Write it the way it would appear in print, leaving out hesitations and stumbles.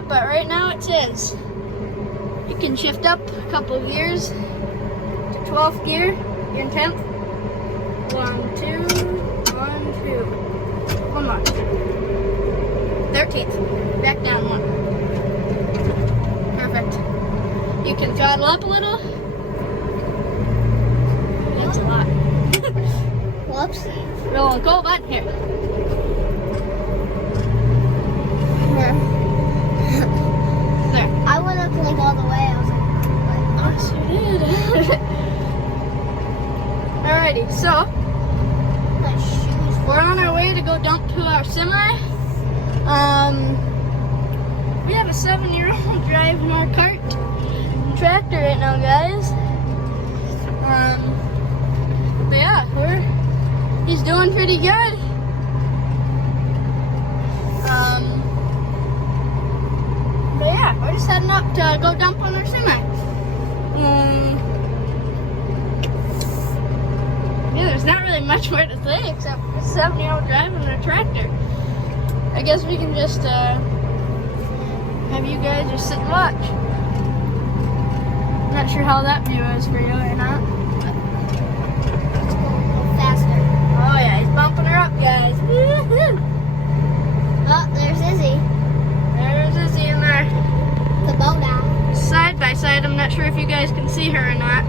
yet, but right now it is. You can shift up a couple of gears to 12th gear in 10th. 1, 2, 1, 2. One more. 13th. Back down 1. Perfect. You can throttle up a little. That's a lot. Whoops. Roll and go button here. There. I went up like all the way. I was like, Oh, you did. Alrighty, so my shoes. we're on our way to go dump to our semi. We have a 7-year-old driving our cart and tractor right now, guys. But yeah, he's doing pretty good. But yeah, we're just heading up to go dump on our semi. Yeah, there's not really much more to say except a 7-year-old driving a tractor. I guess we can just have you guys just sit and watch. Not sure how that view is for you or not. Let's go a little faster. Oh yeah, he's bumping her up, guys. Woo-hoo. Oh, there's Izzy. There's Izzy in there. The bow down. Side by side, I'm not sure if you guys can see her or not.